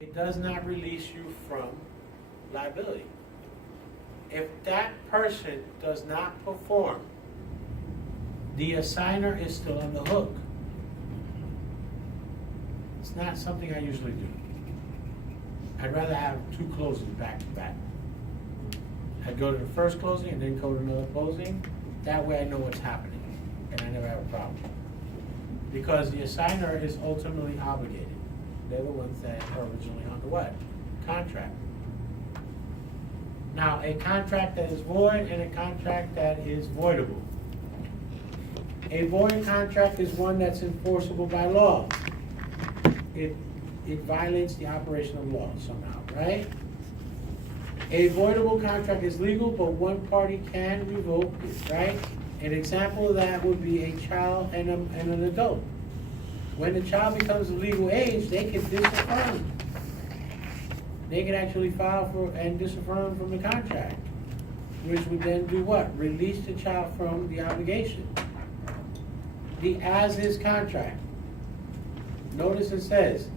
It does not release you from liability. If that person does not perform, the assigner is still on the hook. It's not something I usually do. I'd rather have two closings back to back. I'd go to the first closing and then go to another closing. That way I know what's happening and I never have a problem. Because the assigner is ultimately obligated. They're the ones that are originally on the what? Contract. Now, a contract that is void and a contract that is voidable. A void contract is one that's enforceable by law. It violates the operation of law somehow, right? A voidable contract is legal, but one party can revoke it, right? An example of that would be a child and an adult. When the child becomes of legal age, they can disaffirm. They can actually file for and disaffirm from the contract, which would then do what? Release the child from the obligation. The as-is contract. Notice it says,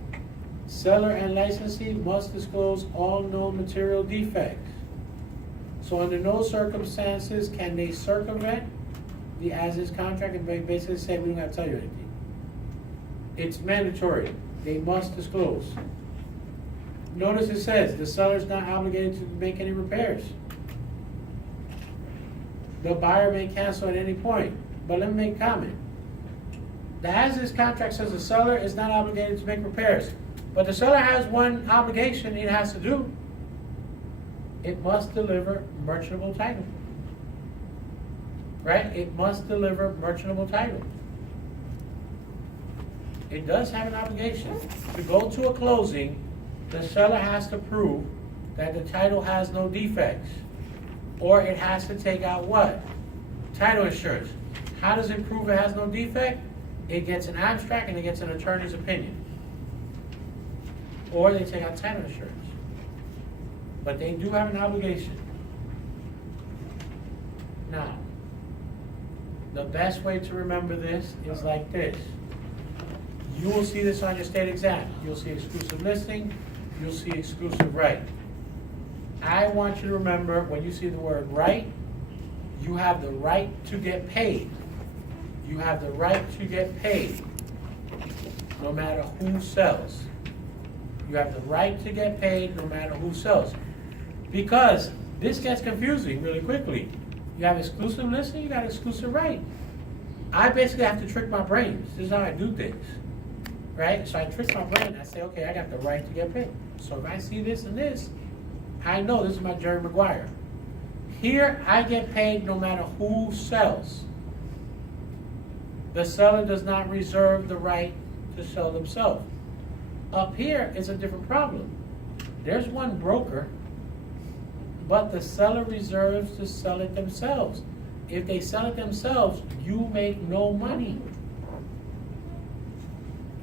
seller and licensee must disclose all known material defects. So under no circumstances can they circumvent the as-is contract and basically say, we don't have to tell you anything. It's mandatory. They must disclose. Notice it says, the seller is not obligated to make any repairs. The buyer may cancel at any point. But let me make a comment. The as-is contract says the seller is not obligated to make repairs. But the seller has one obligation it has to do. It must deliver merchantable title. Right? It must deliver merchantable title. It does have an obligation. To go to a closing, the seller has to prove that the title has no defects. Or it has to take out what? Title insurance. How does it prove it has no defect? It gets an abstract and it gets an attorney's opinion. Or they take out title insurance. But they do have an obligation. Now, the best way to remember this is like this. You will see this on your state exam. You'll see exclusive listing. You'll see exclusive right. I want you to remember when you see the word right, you have the right to get paid. You have the right to get paid no matter who sells. You have the right to get paid no matter who sells. Because this gets confusing really quickly. You have exclusive listing, you got exclusive right. I basically have to trick my brain. This is how I do things. Right? So I trick my brain. I say, okay, I got the right to get paid. So if I see this and this, I know this is my Jerry Maguire. Here, I get paid no matter who sells. The seller does not reserve the right to sell themselves. Up here is a different problem. There's one broker, but the seller reserves to sell it themselves. If they sell it themselves, you make no money.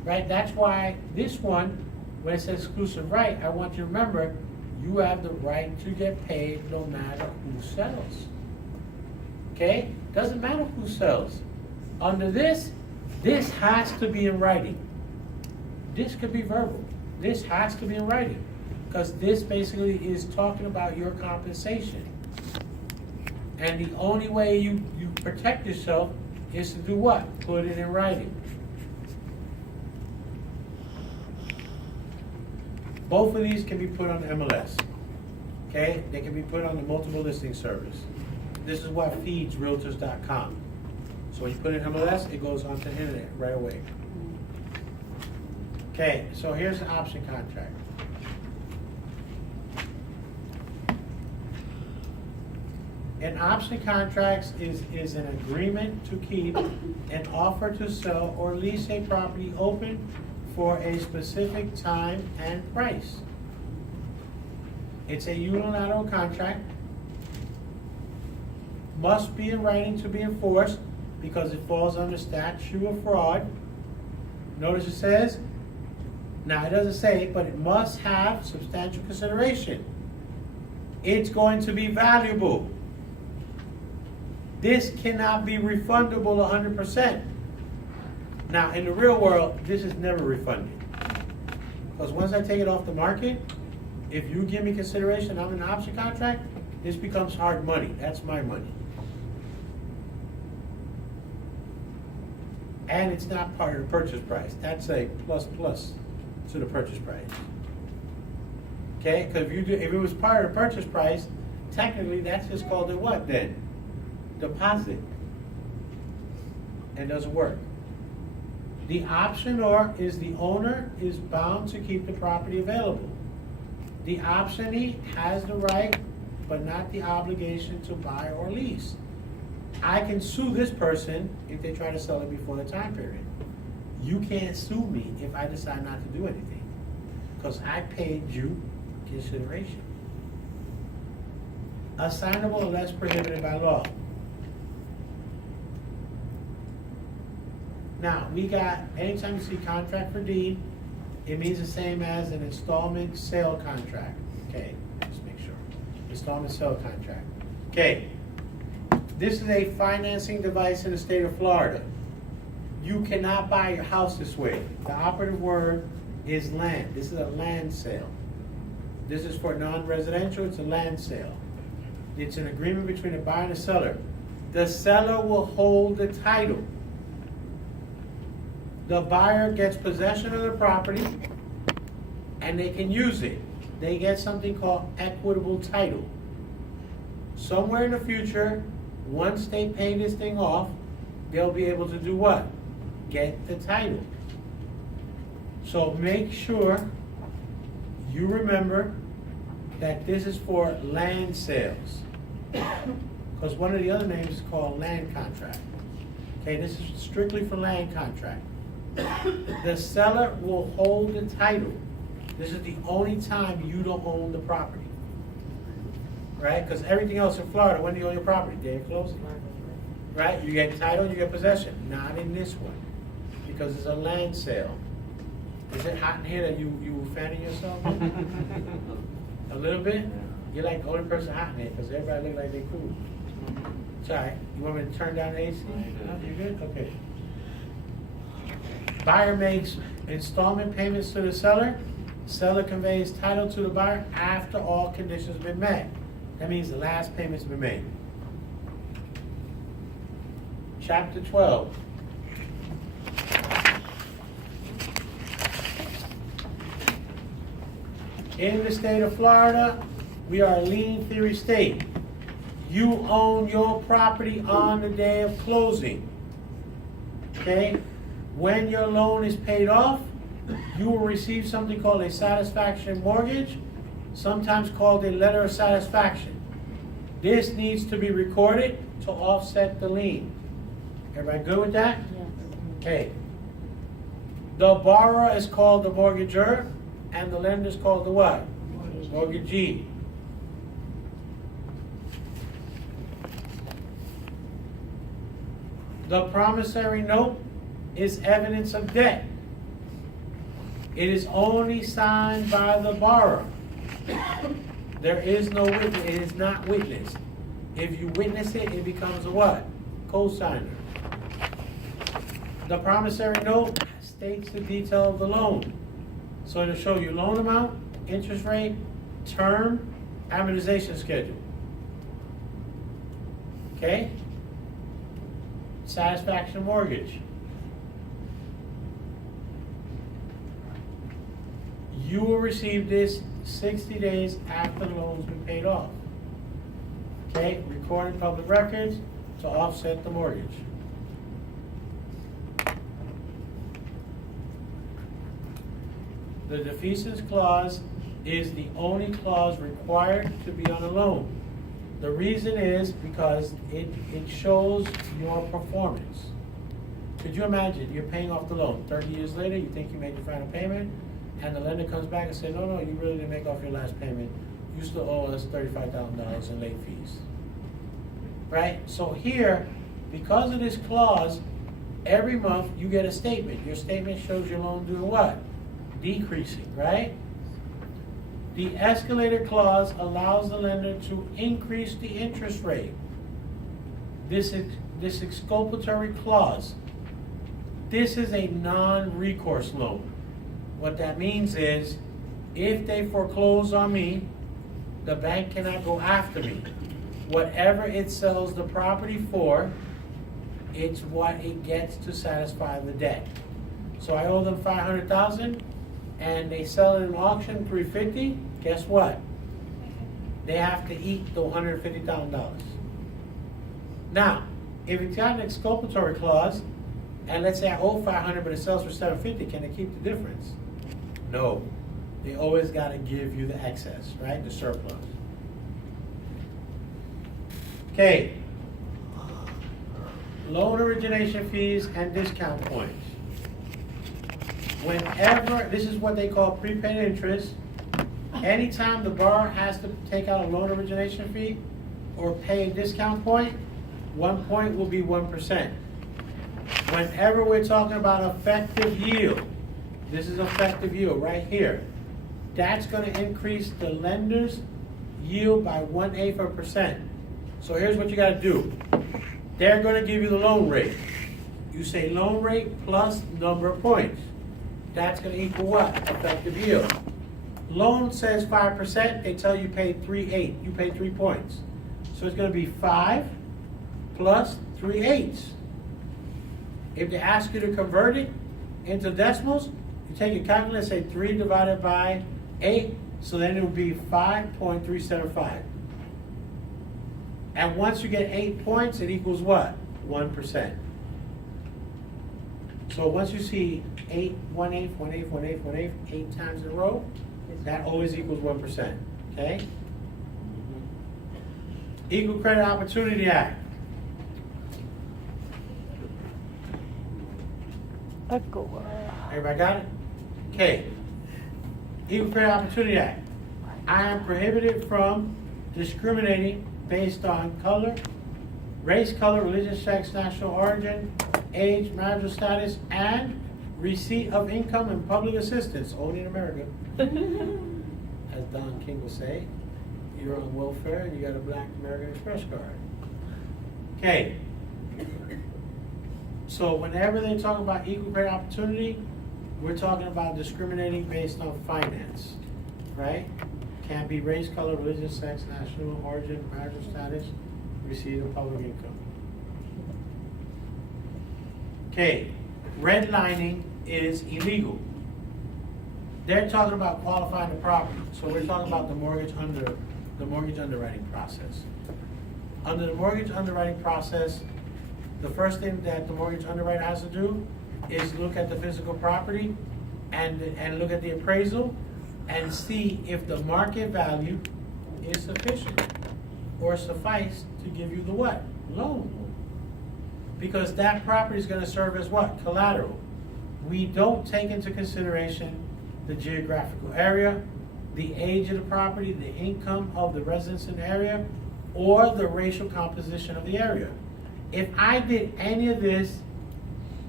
Right? That's why this one, when it says exclusive right, I want you to remember, you have the right to get paid no matter who sells. Okay? Doesn't matter who sells. Under this has to be in writing. This could be verbal. This has to be in writing. Because this basically is talking about your compensation. And the only way you protect yourself is to do what? Put it in writing. Both of these can be put on MLS. Okay? They can be put on the multiple listing service. This is what feeds realtors.com. So when you put in MLS, it goes onto the internet right away. Okay, so here's the option contract. An option contract is an agreement to keep an offer to sell or lease a property open for a specific time and price. It's a unilateral contract, must be in writing to be enforced because it falls under statute of fraud. Notice it says, now it doesn't say, but it must have substantial consideration. It's going to be valuable. This cannot be refundable 100%. Now, in the real world, this is never refunded. Because once I take it off the market, if you give me consideration, I'm in an option contract, this becomes hard money. That's my money. And it's not part of the purchase price. That's a plus to the purchase price. Okay, because if it was part of the purchase price, technically that's just called a what then? Deposit. And doesn't work. The optionor is the owner is bound to keep the property available. The optionee has the right, but not the obligation to buy or lease. I can sue this person if they try to sell it before the time period. You can't sue me if I decide not to do anything, because I paid you consideration. Assignable unless prohibited by law. Now, we got, anytime you see contract for deed, it means the same as an installment sale contract. Okay, just make sure. Installment sale contract. Okay, this is a financing device in the state of Florida. You cannot buy your house this way. The operative word is land. This is a land sale. This is for non-residential, it's a land sale. It's an agreement between the buyer and the seller. The seller will hold the title. The buyer gets possession of the property and they can use it. They get something called equitable title. Somewhere in the future, once they pay this thing off, they'll be able to do what? Get the title. So make sure you remember that this is for land sales. Because one of the other names is called land contract. Okay, this is strictly for land contract. The seller will hold the title. This is the only time you don't own the property. Right? Because everything else in Florida, when do you own your property? Day of closing. Right? You get title, you get possession. Not in this one. Because it's a land sale. Is it hot in here that you fanning yourself? A little bit? You're like the only person hot in here because everybody look like they cool. Sorry. You want me to turn down the AC? No, you good? Okay. Buyer makes installment payments to the seller. Seller conveys title to the buyer after all conditions have been met. That means the last payment's been made. Chapter 12. In the state of Florida, we are a lien theory state. You own your property on the day of closing. Okay? When your loan is paid off, you will receive something called a satisfaction mortgage, sometimes called a letter of satisfaction. This needs to be recorded to offset the lien. Everybody good with that? Yes. Okay. The borrower is called the mortgagor, and the lender is called the what? Mortgagee. The promissory note is evidence of debt. It is only signed by the borrower. There is no witness. It is not witnessed. If you witness it, it becomes a what? Co-signer. The promissory note states the detail of the loan. So it'll show you loan amount, interest rate, term, amortization schedule. Okay? Satisfaction mortgage. You will receive this 60 days after the loan's been paid off. Okay? Recorded public records to offset the mortgage. The defeasance clause is the only clause required to be on a loan. The reason is because it shows your performance. Could you imagine you're paying off the loan, 30 years later, you think you made the final payment, and the lender comes back and says, no, you really didn't make off your last payment. You still owe us $35,000 in late fees. Right? So here, because of this clause, every month you get a statement. Your statement shows your loan doing what? Decreasing, right? The escalator clause allows the lender to increase the interest rate. This exculpatory clause, this is a non-recourse loan. What that means is, if they foreclose on me, the bank cannot go after me. Whatever it sells the property for, it's what it gets to satisfy the debt. So I owe them $500,000, and they sell it in auction $350. Guess what? They have to eat the $150,000. Now, if it's got an exculpatory clause, and let's say I owe $500, but it sells for $750, can they keep the difference? No. They always got to give you the excess, right? The surplus. Okay. Loan origination fees and discount points. Whenever, this is what they call prepaid interest. Anytime the borrower has to take out a loan origination fee or pay a discount point, 1 point will be 1%. Whenever we're talking about effective yield, this is effective yield right here. That's going to increase the lender's yield by 1/8%. So here's what you got to do. They're going to give you the loan rate. You say loan rate plus number of points. That's going to equal what? Effective yield. Loan says 5%. They tell you pay 3/8. You pay 3 points. So it's going to be 5 plus 3/8. If they ask you to convert it into decimals, you take your calculator and say 3 divided by 8. So then it would be 5.375. And once you get 8 points, it equals what? 1%. So once you see 8, 1/8, 1/8, 1/8, 1/8, 8 times in a row, that always equals 1%. Okay? Equal Credit Opportunity Act. Everybody got it? Okay. Equal Credit Opportunity Act. I am prohibited from discriminating based on color, race, color, religious, sex, national origin, age, marital status, and receipt of income and public assistance, only in America. As Don King would say, you're on welfare and you got a black American Express card. Okay. So whenever they talk about equal credit opportunity, we're talking about discriminating based on finance, right? Can't be race, color, religion, sex, national origin, marital status, receipt of public income. Okay, redlining is illegal. They're talking about qualifying the property, so we're talking about the mortgage underwriting process. Under the mortgage underwriting process, the first thing that the mortgage underwriter has to do is look at the physical property and look at the appraisal and see if the market value is sufficient or suffice to give you the what? Loan. Because that property is going to serve as what? Collateral. We don't take into consideration the geographical area, the age of the property, the income of the residents in the area, or the racial composition of the area. If I did any of this,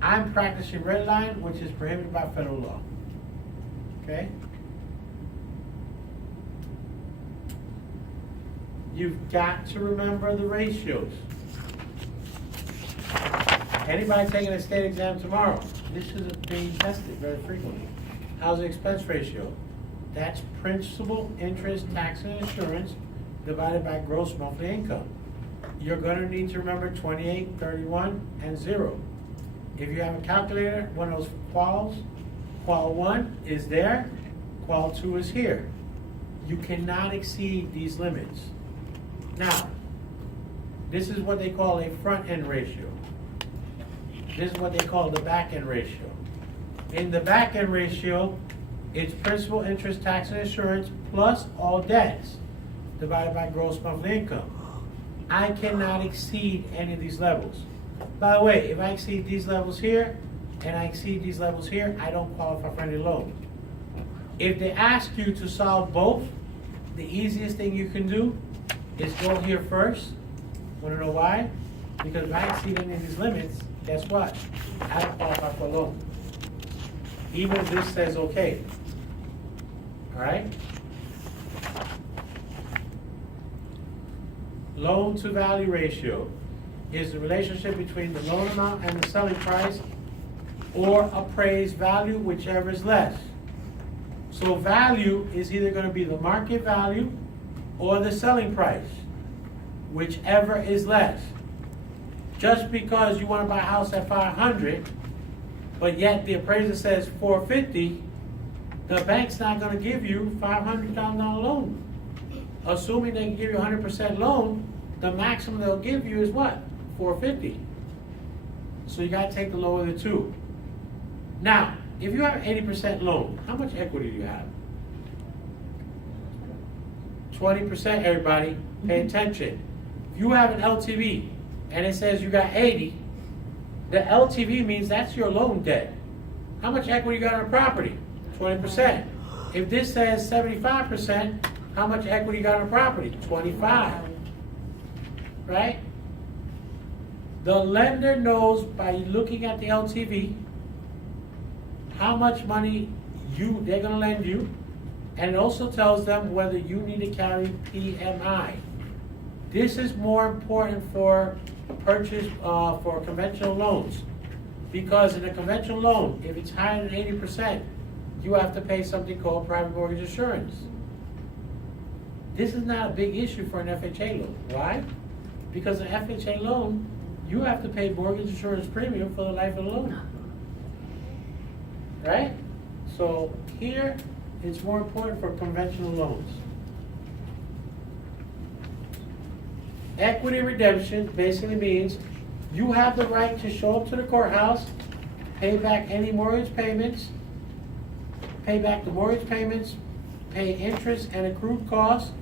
I'm practicing redline, which is prohibited by federal law. Okay? You've got to remember the ratios. Anybody taking a state exam tomorrow, this is being tested very frequently. Housing expense ratio. That's principal, interest, tax, and insurance divided by gross monthly income. You're going to need to remember 28, 31, and 0. If you have a calculator, one of those quals, qual 1 is there, qual 2 is here. You cannot exceed these limits. Now, this is what they call a front-end ratio. This is what they call the back-end ratio. In the back-end ratio, it's principal, interest, tax, and insurance plus all debts divided by gross monthly income. I cannot exceed any of these levels. By the way, if I exceed these levels here and I exceed these levels here, I don't qualify for any loan. If they ask you to solve both, the easiest thing you can do is go here first. Want to know why? Because if I exceed any of these limits, guess what? I don't qualify for a loan. Even if this says okay. All right? Loan to value ratio is the relationship between the loan amount and the selling price, or appraised value, whichever is less. So value is either gonna be the market value or the selling price, whichever is less. Just because you wanna buy a house at 500, but yet the appraiser says 450, the bank's not gonna give you $500,000 loan. Assuming they can give you 100% loan, the maximum they'll give you is what? 450. So you gotta take the lower of the two. Now, if you have 80% loan, how much equity do you have? 20%, everybody, pay attention. If you have an LTV and it says you got 80, the LTV means that's your loan debt. How much equity you got on the property? 20%. If this says 75%, how much equity you got on the property? 25. Right? The lender knows by looking at the LTV how much money they're gonna lend you, and it also tells them whether you need to carry PMI. This is more important for purchase for conventional loans, because in a conventional loan, if it's higher than 80%, you have to pay something called private mortgage insurance. This is not a big issue for an FHA loan. Why? Because an FHA loan, you have to pay mortgage insurance premium for the life of the loan. Right? So here, it's more important for conventional loans. Equity redemption basically means you have the right to show up to the courthouse, pay back any mortgage payments, pay back the mortgage payments, pay interest and accrued costs,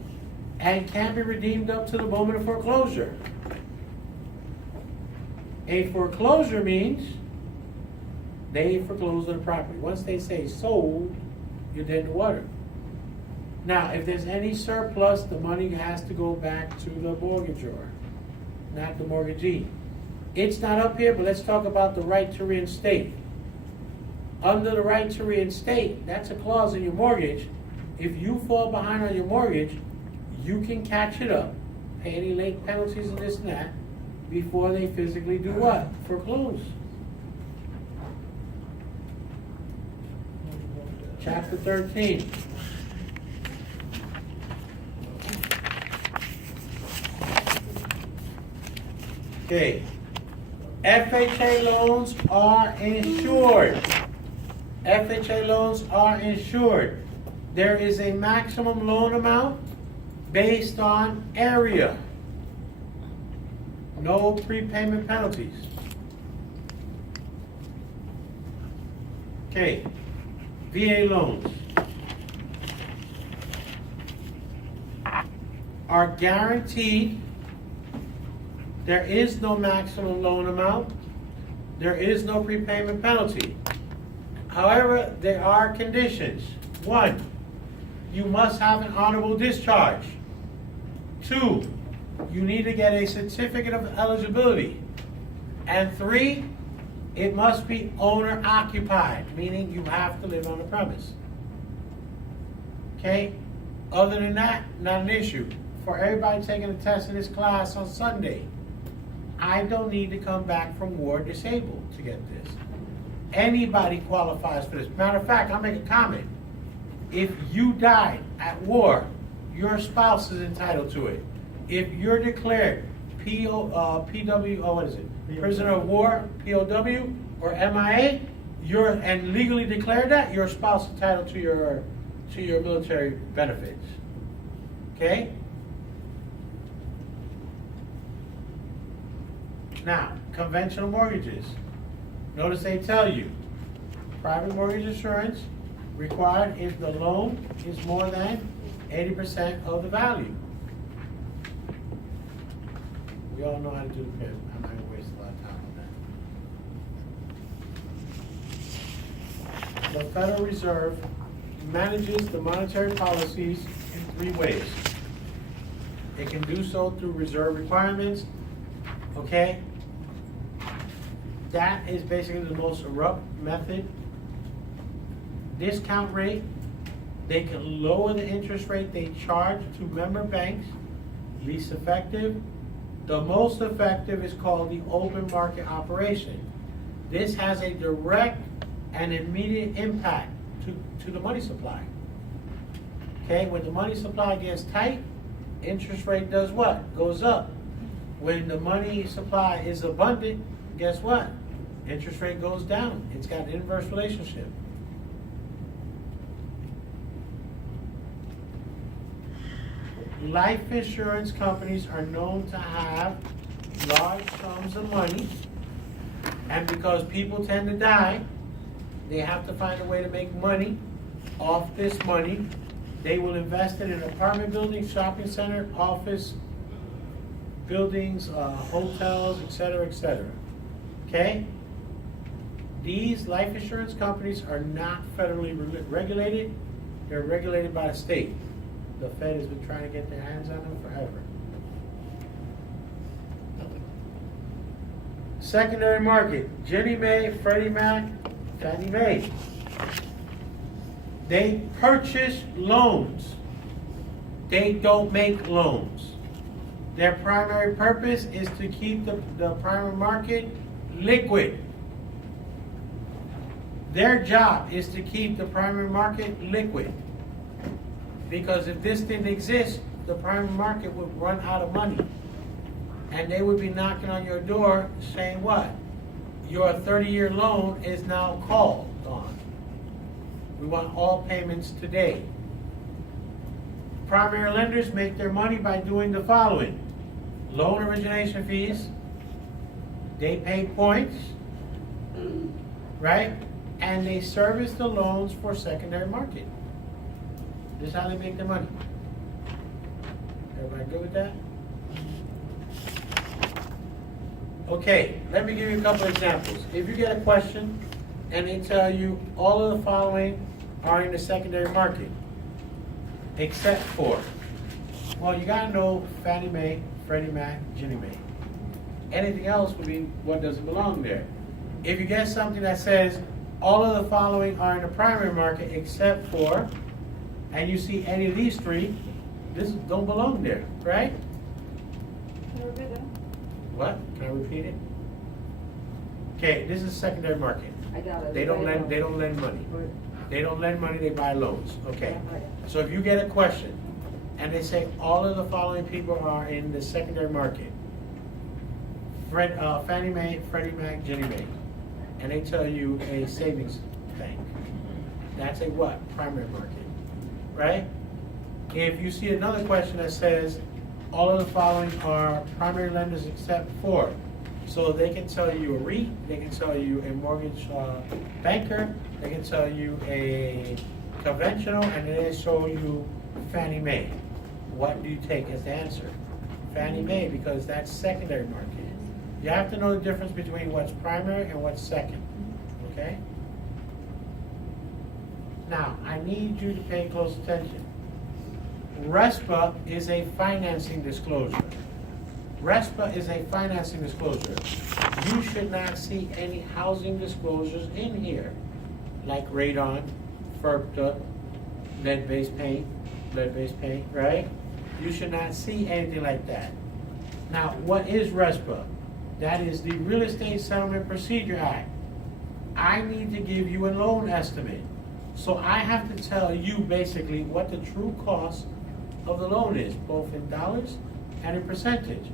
and can be redeemed up to the moment of foreclosure. A foreclosure means they foreclose on the property. Once they say sold, you're dead in the water. Now, if there's any surplus, the money has to go back to the mortgagor, not the mortgagee. It's not up here, but let's talk about the right to reinstate. Under the right to reinstate, that's a clause in your mortgage. If you fall behind on your mortgage, you can catch it up, pay any late penalties and this and that, before they physically do what? Foreclose. Chapter 13. Okay. FHA loans are insured. FHA loans are insured. There is a maximum loan amount based on area. No prepayment penalties. Okay. VA loans are guaranteed. There is no maximum loan amount. There is no prepayment penalty. However, there are conditions. 1, you must have an honorable discharge. 2, you need to get a certificate of eligibility. And 3, it must be owner occupied, meaning you have to live on the premise. Okay? Other than that, not an issue. For everybody taking a test in this class on Sunday, I don't need to come back from war disabled to get this. Anybody qualifies for this. Matter of fact, I'll make a comment. If you died at war, your spouse is entitled to it. If you're declared prisoner of war, POW, or MIA, and legally declared that, your spouse is entitled to your military benefits. Okay? Now, conventional mortgages. Notice they tell you, private mortgage insurance required if the loan is more than 80% of the value. We all know how to do the PIP. I'm not going to waste a lot of time on that. The Federal Reserve manages the monetary policies in 3 ways. It can do so through reserve requirements, okay? That is basically the most abrupt method. Discount rate, they can lower the interest rate they charge to member banks. Least effective. The most effective is called the open market operation. This has a direct and immediate impact to the money supply. Okay, when the money supply gets tight, interest rate does what? Goes up. When the money supply is abundant, guess what? Interest rate goes down. It's got an inverse relationship. Life insurance companies are known to have large sums of money, and because people tend to die, they have to find a way to make money off this money. They will invest it in apartment buildings, shopping center, office buildings, hotels, etc. Okay? These life insurance companies are not federally regulated. They're regulated by the state. The Fed has been trying to get their hands on them forever. Secondary market, Ginnie Mae, Freddie Mac, Fannie Mae. They purchase loans. They don't make loans. Their primary purpose is to keep the primary market liquid. Their job is to keep the primary market liquid. Because if this didn't exist, the primary market would run out of money. And they would be knocking on your door saying what? Your 30-year loan is now called on. We want all payments today. Primary lenders make their money by doing the following. Loan origination fees. They pay points. Right? And they service the loans for secondary market. This is how they make their money. Everybody good with that? Okay, let me give you a couple of examples. If you get a question and they tell you all of the following are in the secondary market, except for, well, you gotta know Fannie Mae, Freddie Mac, Ginnie Mae. Anything else would be what doesn't belong there. If you get something that says all of the following are in the primary market except for, and you see any of these three, this don't belong there, right? Can you repeat that? What? Can I repeat it? Okay, this is secondary market. I got it. They don't lend money. They don't lend money, they buy loans. Okay. So if you get a question and they say all of the following people are in the secondary market, Fannie Mae, Freddie Mac, Ginnie Mae, and they tell you a savings bank, that's a what? Primary market, right? If you see another question that says all of the following are primary lenders except for, so they can tell you a REIT, they can tell you a mortgage banker, they can tell you a conventional, and then they show you Fannie Mae. What do you take as the answer? Fannie Mae, because that's secondary market. You have to know the difference between what's primary and what's second, okay? Now, I need you to pay close attention. RESPA is a financing disclosure. RESPA is a financing disclosure. You should not see any housing disclosures in here, like radon, FERPTA, lead-based paint, right? You should not see anything like that. Now, what is RESPA? That is the Real Estate Settlement Procedure Act. I need to give you a loan estimate. So I have to tell you basically what the true cost of the loan is, both in dollars and in percentage.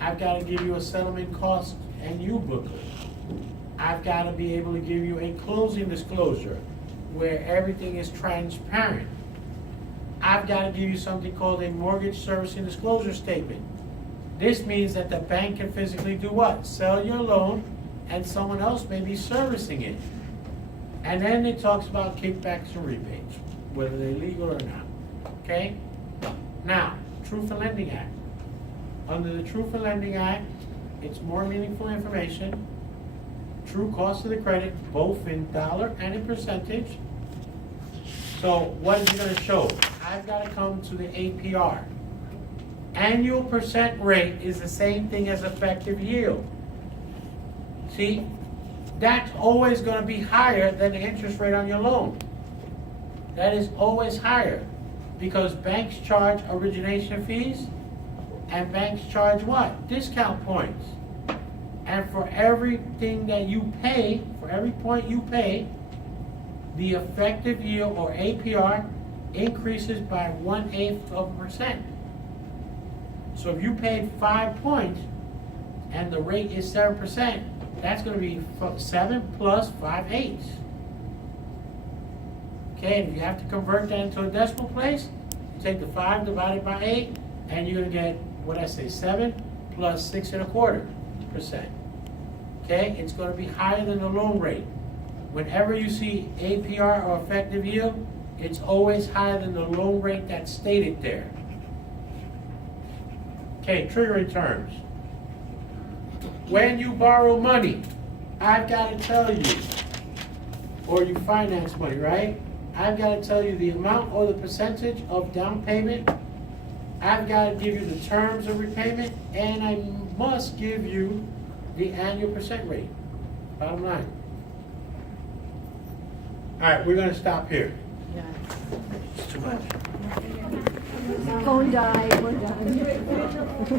I've got to give you a settlement cost and you booklet. I've got to be able to give you a closing disclosure where everything is transparent. I've got to give you something called a mortgage servicing disclosure statement. This means that the bank can physically do what? Sell your loan and someone else may be servicing it. And then it talks about kickbacks and rebates, whether they're legal or not, okay? Now, Truth in Lending Act. Under the Truth in Lending Act, it's more meaningful information, true cost of the credit, both in dollar and in percentage. So what is it gonna show? I've gotta come to the APR. Annual percent rate is the same thing as effective yield. See, that's always gonna be higher than the interest rate on your loan. That is always higher because banks charge origination fees and banks charge what? Discount points. And for everything that you pay, for every point you pay, the effective yield or APR increases by 1/8%. So if you paid 5 points and the rate is 7%, that's gonna be 7 plus 5/8. Okay, and if you have to convert that into a decimal place, you take the 5 divided by 8, and you're gonna get, what I say, 7 plus 6 1/4%. Okay, it's gonna be higher than the loan rate. Whenever you see APR or effective yield, it's always higher than the loan rate that's stated there. Okay, triggering terms. When you borrow money, I've got to tell you, or you finance money, right? I've got to tell you the amount or the percentage of down payment. I've got to give you the terms of repayment, and I must give you the annual percent rate. Bottom line. All right, we're going to stop here. It's too much. Phone died, we're done.